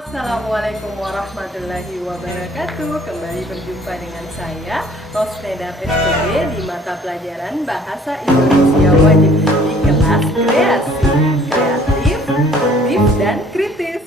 Assalamualaikum warahmatullahi wabarakatuh. Kembali berjumpa dengan saya Rosneda SPD di mata pelajaran Bahasa Indonesia Wajib di kelas kreasi, kreatif, aktif, dan kritis.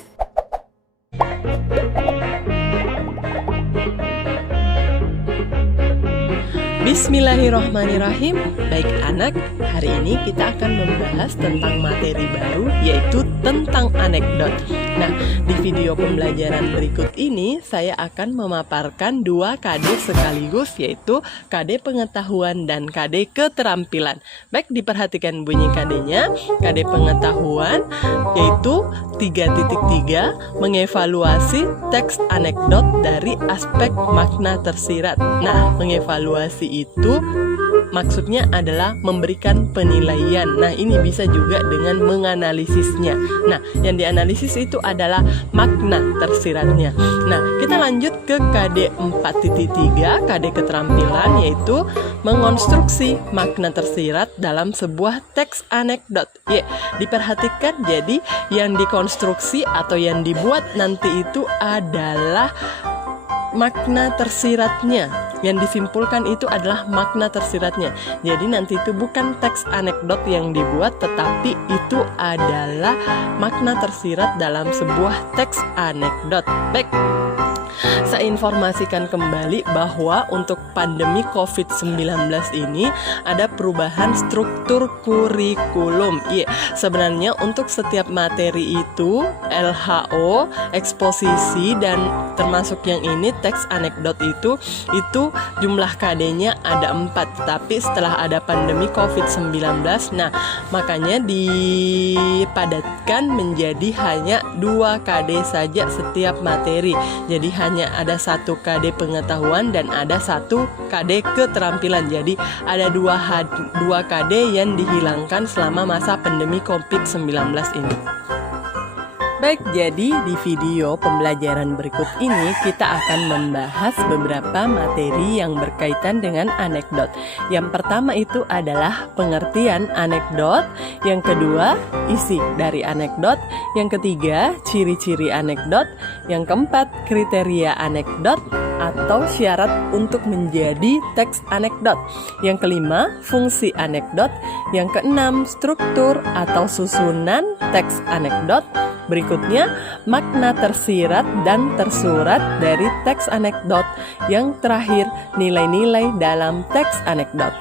Bismillahirrohmanirrohim. Baik anak, hari ini kita akan membahas tentang materi baru, yaitu tentang anekdot. Nah, di video pembelajaran berikut ini saya akan memaparkan dua KD sekaligus, yaitu KD pengetahuan dan KD keterampilan. Baik, diperhatikan bunyi KD-nya. KD pengetahuan yaitu 3.3 mengevaluasi teks anekdot dari aspek makna tersirat. Nah, mengevaluasi itu maksudnya adalah memberikan penilaian. Nah, ini bisa juga dengan menganalisisnya. Nah, yang dianalisis itu adalah makna tersiratnya. Nah, kita lanjut ke KD 4.3, KD keterampilan, yaitu mengonstruksi makna tersirat dalam sebuah teks anekdot. Ya, diperhatikan, jadi yang dikonstruksi atau yang dibuat nanti itu adalah makna tersiratnya. Yang disimpulkan itu adalah makna tersiratnya. Jadi nanti itu bukan teks anekdot yang dibuat, tetapi itu adalah makna tersirat dalam sebuah teks anekdot. Baik, saya informasikan kembali bahwa untuk pandemi COVID-19 ini ada perubahan struktur kurikulum. Iya, sebenarnya untuk setiap materi itu LHO, eksposisi, dan termasuk yang ini teks anekdot itu jumlah KD-nya ada 4. Tapi setelah ada pandemi COVID-19, nah makanya dipadatkan menjadi hanya 2 KD saja setiap materi. Jadi hanya ada 1 KD pengetahuan dan ada 1 KD keterampilan. Jadi ada 2 KD yang dihilangkan selama masa pandemi COVID-19 ini. Baik, jadi di video pembelajaran berikut ini kita akan membahas beberapa materi yang berkaitan dengan anekdot. Yang pertama itu adalah pengertian anekdot, yang kedua isi dari anekdot, yang ketiga ciri-ciri anekdot, yang keempat kriteria anekdot atau syarat untuk menjadi teks anekdot, yang kelima fungsi anekdot, yang keenam struktur atau susunan teks anekdot. Berikutnya, makna tersirat dan tersurat dari teks anekdot. Yang terakhir, nilai-nilai dalam teks anekdot.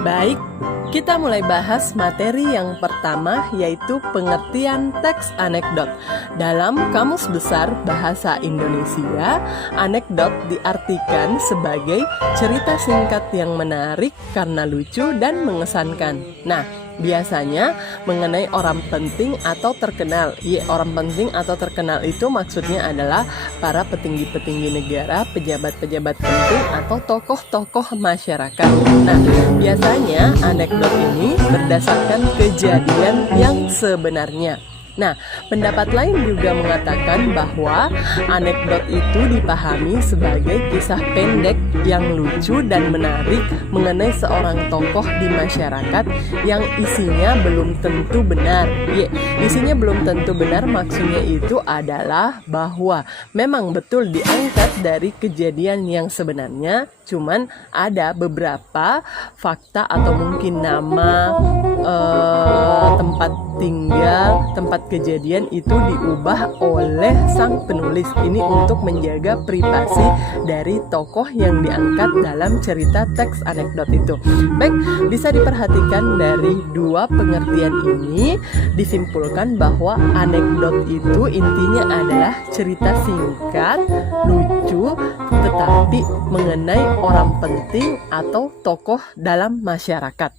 Baik, kita mulai bahas materi yang pertama, yaitu pengertian teks anekdot. Dalam Kamus Besar Bahasa Indonesia, anekdot diartikan sebagai cerita singkat yang menarik karena lucu dan mengesankan. Nah, biasanya mengenai orang penting atau terkenal. Orang penting atau terkenal itu maksudnya adalah para petinggi-petinggi negara, pejabat-pejabat penting, atau tokoh-tokoh masyarakat. Nah, biasanya anekdot ini berdasarkan kejadian yang sebenarnya. Nah, pendapat lain juga mengatakan bahwa anekdot itu dipahami sebagai kisah pendek yang lucu dan menarik mengenai seorang tokoh di masyarakat yang isinya belum tentu benar. Isinya belum tentu benar maksudnya itu adalah bahwa memang betul diangkat dari kejadian yang sebenarnya, cuman ada beberapa fakta atau mungkin nama, tempat tinggal, tempat kejadian itu diubah oleh sang penulis. Ini untuk menjaga privasi dari tokoh yang diangkat dalam cerita teks anekdot itu. Baik, bisa diperhatikan dari 2 pengertian ini disimpulkan bahwa anekdot itu intinya adalah cerita singkat, lucu, tetapi mengenai orang penting atau tokoh dalam masyarakat.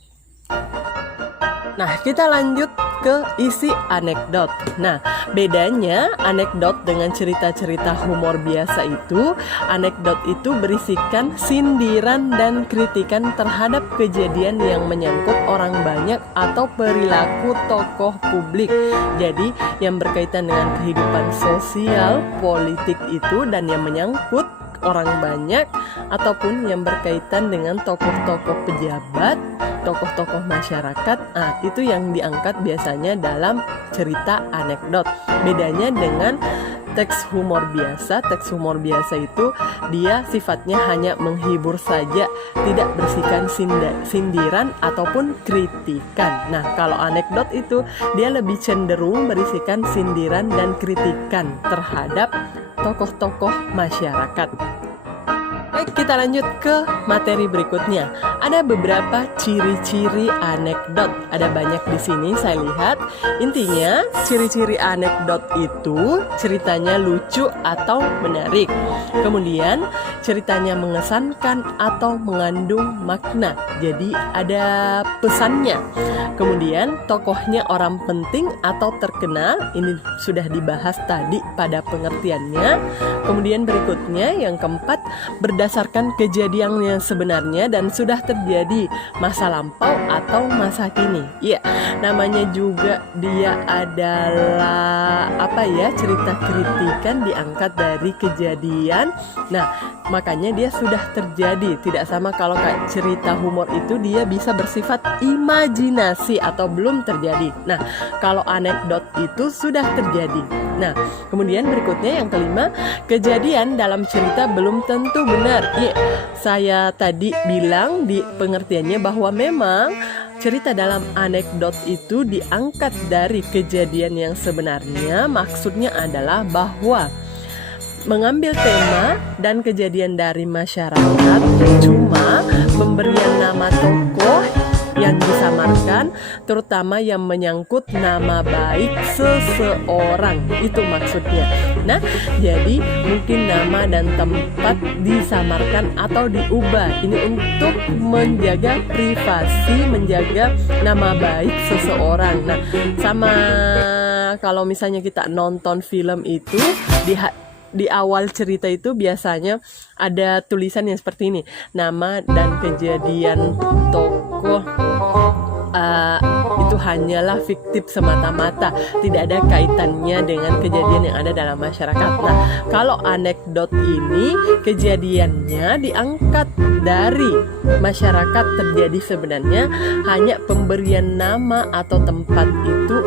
Nah, kita lanjut ke isi anekdot. Nah, bedanya anekdot dengan cerita-cerita humor biasa itu, anekdot itu berisikan sindiran dan kritikan terhadap kejadian yang menyangkut orang banyak atau perilaku tokoh publik. Jadi, yang berkaitan dengan kehidupan sosial, politik itu, dan yang menyangkut orang banyak, ataupun yang berkaitan dengan tokoh-tokoh pejabat, tokoh-tokoh masyarakat. Itu yang diangkat biasanya dalam cerita anekdot. Bedanya dengan teks humor biasa. Teks humor biasa itu dia sifatnya hanya menghibur saja, tidak berisikan sindiran ataupun kritikan. Nah, kalau anekdot itu dia lebih cenderung berisikan sindiran dan kritikan terhadap tokoh-tokoh masyarakat. Baik, kita lanjut ke materi berikutnya. Ada beberapa ciri-ciri anekdot. Ada banyak di sini saya lihat. Intinya, ciri-ciri anekdot itu ceritanya lucu atau menarik. Kemudian, ceritanya mengesankan atau mengandung makna. Jadi, ada pesannya. Kemudian, tokohnya orang penting atau terkenal. Ini sudah dibahas tadi pada pengertiannya. Kemudian berikutnya, yang keempat, berdasarkan kejadian yang sebenarnya dan sudah terjadi masa lampau atau masa kini. Iya, namanya juga dia adalah cerita kritikan diangkat dari kejadian. Nah, makanya dia sudah terjadi. Tidak sama kalau kayak cerita humor itu dia bisa bersifat imajinasi atau belum terjadi. Nah, kalau anekdot itu sudah terjadi. Nah, kemudian berikutnya yang kelima, kejadian dalam cerita belum tentu benar. Iya, saya tadi bilang di pengertiannya bahwa memang cerita dalam anekdot itu diangkat dari kejadian yang sebenarnya. Maksudnya adalah bahwa mengambil tema dan kejadian dari masyarakat, cuma pemberian nama tokoh yang disamarkan, terutama yang menyangkut nama baik seseorang, itu maksudnya. Nah, jadi mungkin nama dan tempat disamarkan atau diubah. Ini untuk menjaga privasi, menjaga nama baik seseorang. Nah, sama kalau misalnya kita nonton film itu di awal cerita itu biasanya ada tulisan yang seperti ini, nama dan kejadian tokoh itu hanyalah fiktif semata-mata, tidak ada kaitannya dengan kejadian yang ada dalam masyarakat. Nah, kalau anekdot ini kejadiannya diangkat dari masyarakat terjadi sebenarnya, hanya pemberian nama atau tempat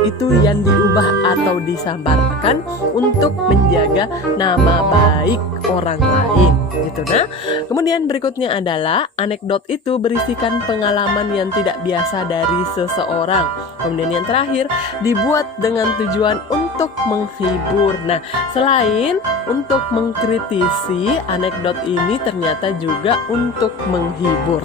itu yang diubah atau disamarkan untuk menjaga nama baik orang lain gitu. Nah, kemudian berikutnya adalah anekdot itu berisikan pengalaman yang tidak biasa dari seseorang. Kemudian yang terakhir, dibuat dengan tujuan untuk menghibur. Nah, selain untuk mengkritisi, anekdot ini ternyata juga untuk menghibur.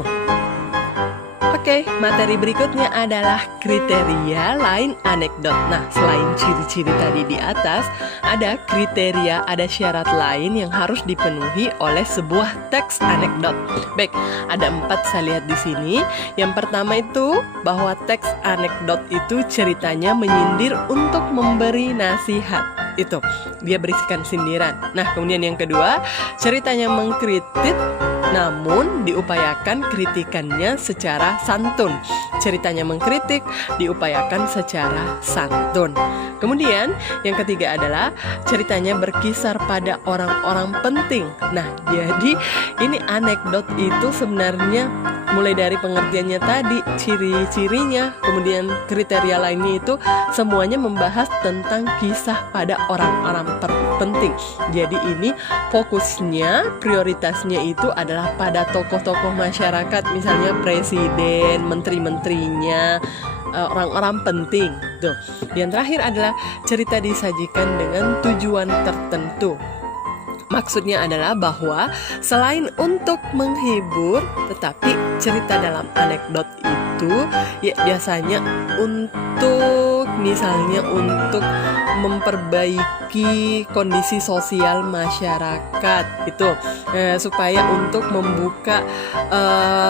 Oke, materi berikutnya adalah kriteria lain anekdot. Nah, selain ciri-ciri tadi di atas, ada kriteria, ada syarat lain yang harus dipenuhi oleh sebuah teks anekdot. Baik, ada 4 saya lihat di sini. Yang pertama itu bahwa teks anekdot itu ceritanya menyindir untuk memberi nasihat. Itu, dia berisikan sindiran. Nah, kemudian yang kedua, ceritanya mengkritik namun diupayakan kritikannya secara santun. Ceritanya mengkritik, diupayakan secara santun. Kemudian yang ketiga adalah ceritanya berkisar pada orang-orang penting. Nah, jadi ini anekdot itu sebenarnya mulai dari pengertiannya tadi, ciri-cirinya, kemudian kriteria lainnya itu semuanya membahas tentang kisah pada orang-orang penting. Jadi ini fokusnya, prioritasnya itu adalah pada tokoh-tokoh masyarakat, misalnya presiden, menteri-menterinya, orang-orang penting. Tuh. Yang terakhir adalah cerita disajikan dengan tujuan tertentu. Maksudnya adalah bahwa selain untuk menghibur, tetapi cerita dalam anekdot itu ya biasanya untuk misalnya untuk memperbaiki kondisi sosial masyarakat itu, supaya untuk membuka,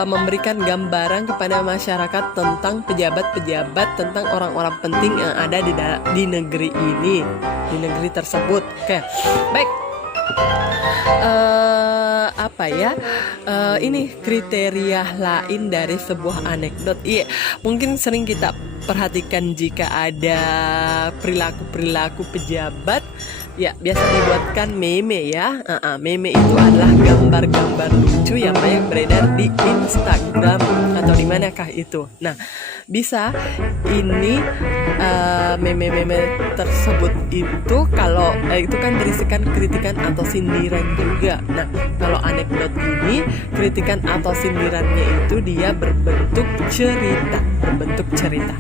memberikan gambaran kepada masyarakat tentang pejabat-pejabat, tentang orang-orang penting yang ada di negeri ini, di negeri tersebut. Oke, baik. Ini kriteria lain dari sebuah anekdot. Iya, mungkin sering kita perhatikan jika ada perilaku-perilaku pejabat Ya, biasa dibuatkan meme ya. Meme itu adalah gambar-gambar lucu yang banyak beredar di Instagram atau di manakah itu. Nah, bisa ini meme-meme tersebut itu kalau itu kan berisikan kritikan atau sindiran juga. Nah, kalau anekdot ini kritikan atau sindirannya itu dia berbentuk cerita.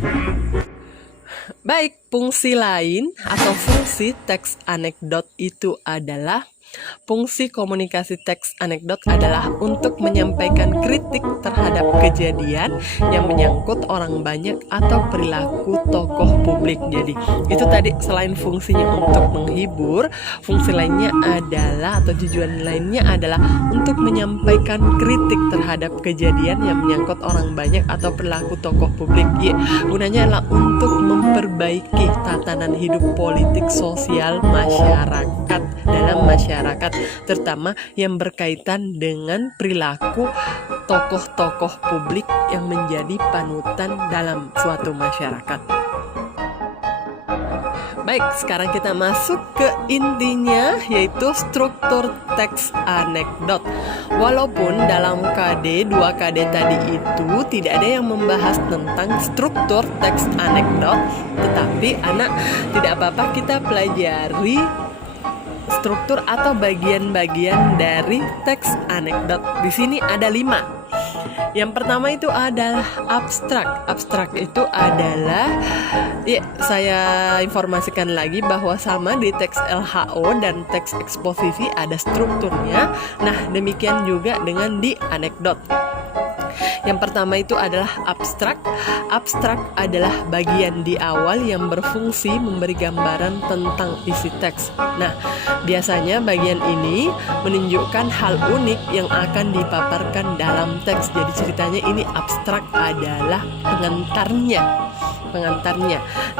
Baik, fungsi lain atau fungsi teks anekdot itu adalah fungsi komunikasi teks anekdot adalah untuk menyampaikan kritik terhadap kejadian yang menyangkut orang banyak atau perilaku tokoh publik. Jadi, itu tadi selain fungsinya untuk menghibur, fungsi lainnya adalah atau tujuan lainnya adalah untuk menyampaikan kritik terhadap kejadian yang menyangkut orang banyak atau perilaku tokoh publik. Gunanya adalah untuk memperbaiki tatanan hidup politik sosial masyarakat dalam masyarakat, terutama yang berkaitan dengan perilaku tokoh-tokoh publik yang menjadi panutan dalam suatu masyarakat. Baik, sekarang kita masuk ke intinya, yaitu struktur teks anekdot. Walaupun dalam KD 2KD tadi itu tidak ada yang membahas tentang struktur teks anekdot, tetapi anak tidak apa-apa kita pelajari struktur atau bagian-bagian dari teks anekdot. Di sini ada 5. Yang pertama itu adalah abstrak. Abstrak itu adalah, saya informasikan lagi bahwa sama di teks LHO dan teks eksposisi ada strukturnya. Nah, demikian juga dengan di anekdot. Yang pertama itu adalah abstrak. Abstrak adalah bagian di awal yang berfungsi memberi gambaran tentang isi teks. Nah, biasanya bagian ini menunjukkan hal unik yang akan dipaparkan dalam teks. Jadi ceritanya ini abstrak adalah pengantarnya.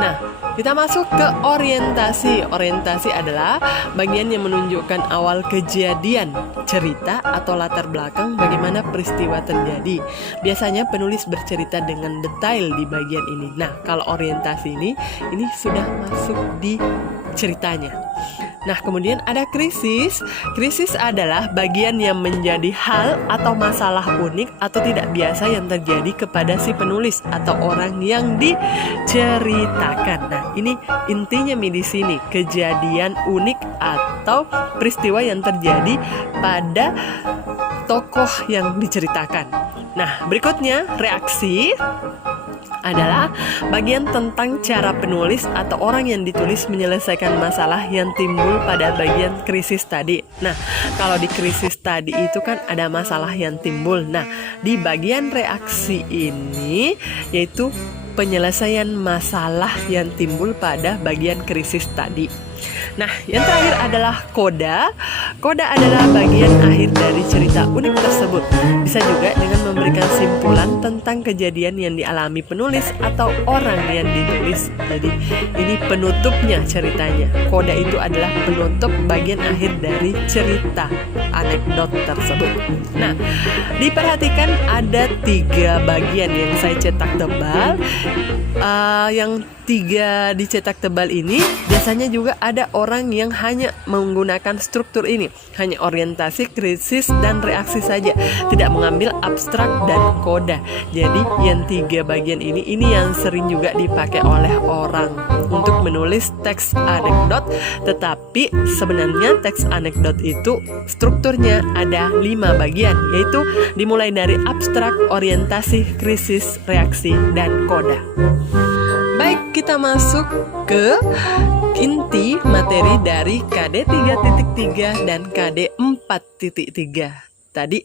Nah, kita masuk ke orientasi. Orientasi adalah bagian yang menunjukkan awal kejadian, cerita atau latar belakang bagaimana peristiwa terjadi. Biasanya penulis bercerita dengan detail di bagian ini. Nah, kalau orientasi ini sudah masuk di ceritanya. Nah, kemudian ada krisis. Krisis adalah bagian yang menjadi hal atau masalah unik atau tidak biasa yang terjadi kepada si penulis atau orang yang diceritakan. Nah, ini intinya di sini, kejadian unik atau peristiwa yang terjadi pada tokoh yang diceritakan. Nah, berikutnya reaksi adalah bagian tentang cara penulis atau orang yang ditulis menyelesaikan masalah yang timbul pada bagian krisis tadi. Nah, kalau di krisis tadi itu kan ada masalah yang timbul. Nah, di bagian reaksi ini yaitu penyelesaian masalah yang timbul pada bagian krisis tadi. Nah, yang terakhir adalah koda. Koda adalah bagian akhir dari cerita unik tersebut. Bisa juga dengan memberikan simpulan tentang kejadian yang dialami penulis atau orang yang ditulis. Jadi, ini penutupnya ceritanya. Koda itu adalah penutup bagian akhir dari cerita anekdot tersebut. Nah, diperhatikan ada 3 bagian yang saya cetak tebal. Yang 3 dicetak tebal ini biasanya juga ada orang yang hanya menggunakan struktur ini, hanya orientasi, krisis, dan reaksi saja, tidak mengambil abstrak dan koda. Jadi yang 3 bagian ini yang sering juga dipakai oleh orang untuk menulis teks anekdot. Tetapi sebenarnya teks anekdot itu strukturnya ada 5 bagian, yaitu dimulai dari abstrak, orientasi, krisis, reaksi, dan koda. Baik, kita masuk ke inti materi dari KD 3.3 dan KD 4.3. Tadi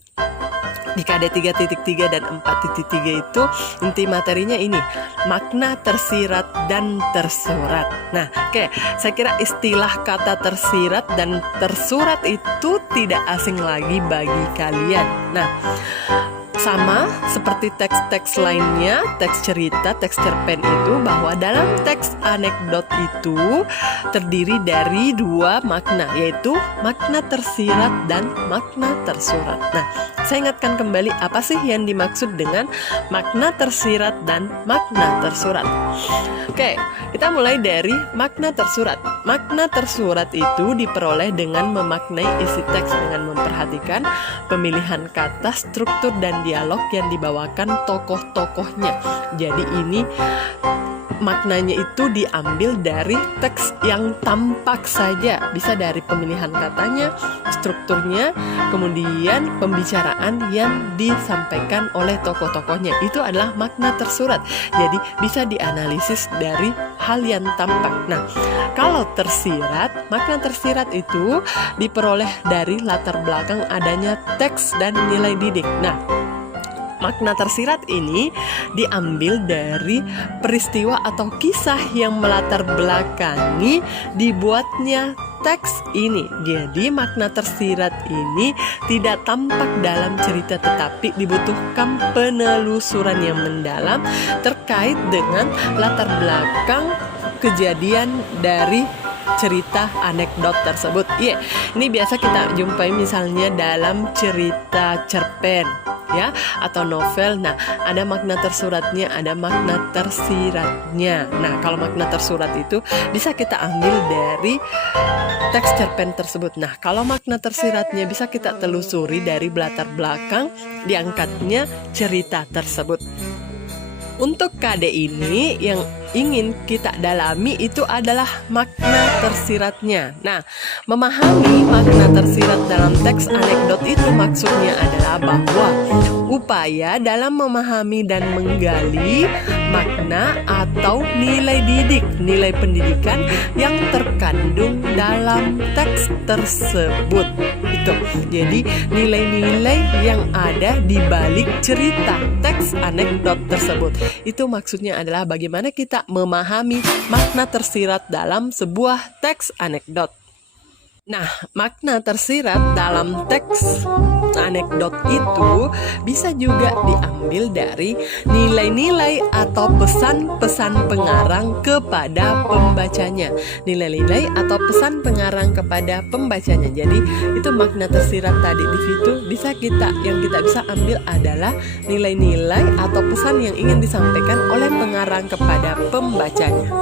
di KD 3.3 dan 4.3 itu inti materinya ini, makna tersirat dan tersurat. Nah, saya kira istilah kata tersirat dan tersurat itu tidak asing lagi bagi kalian. Nah, Sama seperti teks-teks lainnya, teks cerita, teks cerpen itu, bahwa dalam teks anekdot itu terdiri dari dua makna, yaitu makna tersirat dan makna tersurat. Nah, saya ingatkan kembali apa sih yang dimaksud dengan makna tersirat dan makna tersurat. Oke, kita mulai dari makna tersurat. Makna tersurat itu diperoleh dengan memaknai isi teks dengan memperhatikan pemilihan kata, struktur, dan dialog yang dibawakan tokoh-tokohnya. Jadi ini maknanya itu diambil dari teks yang tampak saja, bisa dari pemilihan katanya, strukturnya, kemudian pembicaraan yang disampaikan oleh tokoh-tokohnya. Itu adalah makna tersurat. Jadi bisa dianalisis dari hal yang tampak. Nah, kalau tersirat, makna tersirat itu diperoleh dari latar belakang adanya teks dan nilai didik. Nah, makna tersirat ini diambil dari peristiwa atau kisah yang melatar belakangi dibuatnya teks ini. Jadi makna tersirat ini tidak tampak dalam cerita, tetapi dibutuhkan penelusuran yang mendalam terkait dengan latar belakang kejadian dari cerita anekdot tersebut. Ini biasa kita jumpai misalnya dalam cerita cerpen ya, atau novel. Nah, ada makna tersuratnya, ada makna tersiratnya. Nah, kalau makna tersurat itu bisa kita ambil dari teks cerpen tersebut. Nah, kalau makna tersiratnya bisa kita telusuri dari latar belakang diangkatnya cerita tersebut. Untuk KD ini yang ingin kita dalami itu adalah makna tersiratnya. Nah, memahami makna tersirat dalam teks anekdot itu maksudnya adalah bahwa upaya dalam memahami dan menggali makna atau nilai didik, nilai pendidikan yang terkandung dalam teks tersebut. Itu. Jadi nilai-nilai yang ada di balik cerita teks anekdot tersebut. Itu maksudnya adalah bagaimana kita memahami makna tersirat dalam sebuah teks anekdot. Nah, makna tersirat dalam teks anekdot itu bisa juga diambil dari nilai-nilai atau pesan-pesan pengarang kepada pembacanya. Nilai-nilai atau pesan pengarang kepada pembacanya. Jadi, itu makna tersirat tadi di situ yang kita bisa ambil adalah nilai-nilai atau pesan yang ingin disampaikan oleh pengarang kepada pembacanya.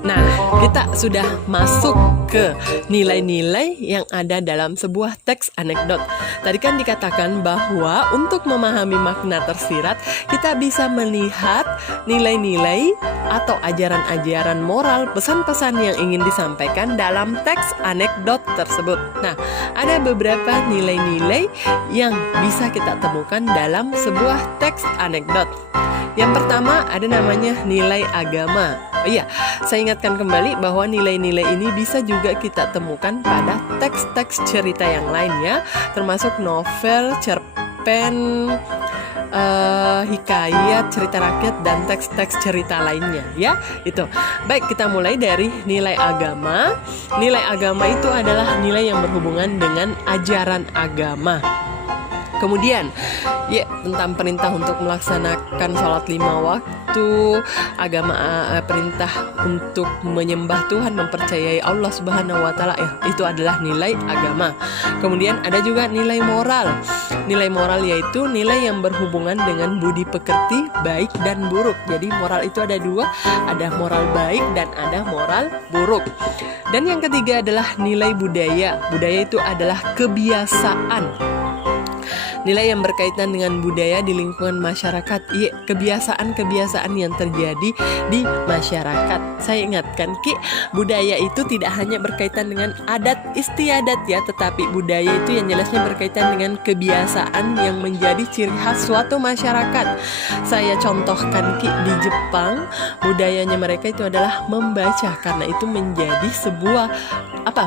Nah, kita sudah masuk ke nilai-nilai yang ada dalam sebuah teks anekdot. Tadi kan dikatakan bahwa untuk memahami makna tersirat, kita bisa melihat nilai-nilai atau ajaran-ajaran moral, pesan-pesan yang ingin disampaikan dalam teks anekdot tersebut. Nah, ada beberapa nilai-nilai yang bisa kita temukan dalam sebuah teks anekdot. Yang pertama ada namanya nilai agama. Saya ingatkan kembali bahwa nilai-nilai ini bisa juga kita temukan pada teks-teks cerita yang lainnya, termasuk novel, cerpen, hikayat, cerita rakyat, dan teks-teks cerita lainnya ya. Itu. Baik, kita mulai dari nilai agama. Nilai agama itu adalah nilai yang berhubungan dengan ajaran agama. Kemudian, tentang perintah untuk melaksanakan sholat 5 waktu, agama, perintah untuk menyembah Tuhan, mempercayai Allah Subhanahu wa Ta'ala, itu adalah nilai agama. Kemudian ada juga nilai moral. Nilai moral yaitu nilai yang berhubungan dengan budi pekerti, baik dan buruk. Jadi moral itu ada dua, ada moral baik dan ada moral buruk. Dan yang ketiga adalah nilai budaya. Budaya itu adalah kebiasaan. Nilai yang berkaitan dengan budaya di lingkungan masyarakat, kebiasaan-kebiasaan yang terjadi di masyarakat. Saya ingatkan, budaya itu tidak hanya berkaitan dengan adat istiadat ya, tetapi budaya itu yang jelasnya berkaitan dengan kebiasaan yang menjadi ciri khas suatu masyarakat. Saya contohkan, di Jepang, budayanya mereka itu adalah membaca, karena itu menjadi sebuah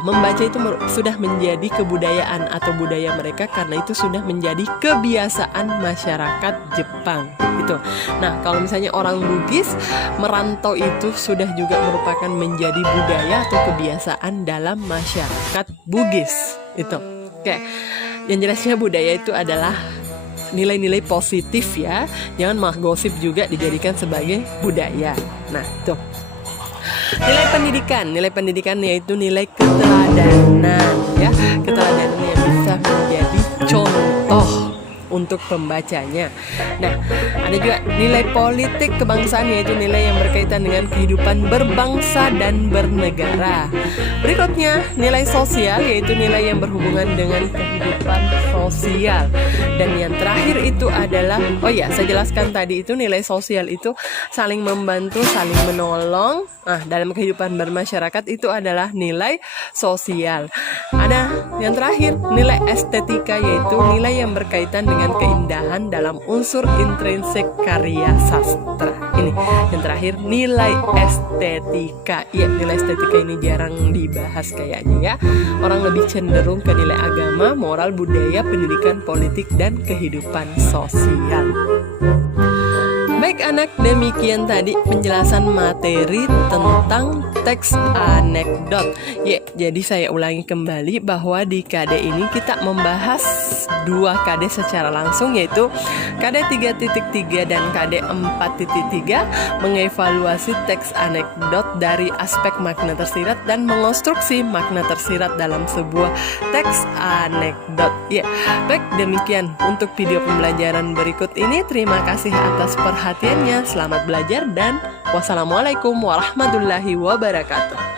membaca itu sudah menjadi kebudayaan atau budaya mereka, karena itu sudah menjadi kebiasaan masyarakat Jepang itu. Nah, kalau misalnya orang Bugis merantau itu sudah juga merupakan menjadi budaya atau kebiasaan dalam masyarakat Bugis itu. Yang jelasnya budaya itu adalah nilai-nilai positif ya. Jangan malah gosip juga dijadikan sebagai budaya. Nah, tuh. Nilai pendidikan yaitu nilai keteladanan ya. Keteladanan yang bisa menjadi contoh untuk pembacanya. Nah, ada juga nilai politik kebangsaan, yaitu nilai yang berkaitan dengan kehidupan berbangsa dan bernegara. Berikutnya, nilai sosial, yaitu nilai yang berhubungan dengan kehidupan sosial. Dan yang terakhir itu adalah, saya jelaskan tadi itu nilai sosial itu saling membantu, saling menolong. Dalam kehidupan bermasyarakat itu adalah nilai sosial. Ada yang terakhir, nilai estetika, yaitu nilai yang berkaitan dengan keindahan dalam unsur intrinsik karya sastra. Ini yang terakhir, nilai estetika. Ya, nilai estetika ini jarang dibahas kayaknya ya. Orang lebih cenderung ke nilai agama, moral, budaya, pendidikan, politik, dan kehidupan sosial. Baik anak, demikian tadi penjelasan materi tentang teks anekdot. Jadi saya ulangi kembali bahwa di KD ini kita membahas 2 KD secara langsung, yaitu KD 3.3 dan KD 4.3, mengevaluasi teks anekdot dari aspek makna tersirat dan mengonstruksi makna tersirat dalam sebuah teks anekdot. Baik, demikian untuk video pembelajaran berikut ini. Terima kasih atas perhatiannya. Selamat belajar dan wassalamualaikum warahmatullahi wabarakatuh.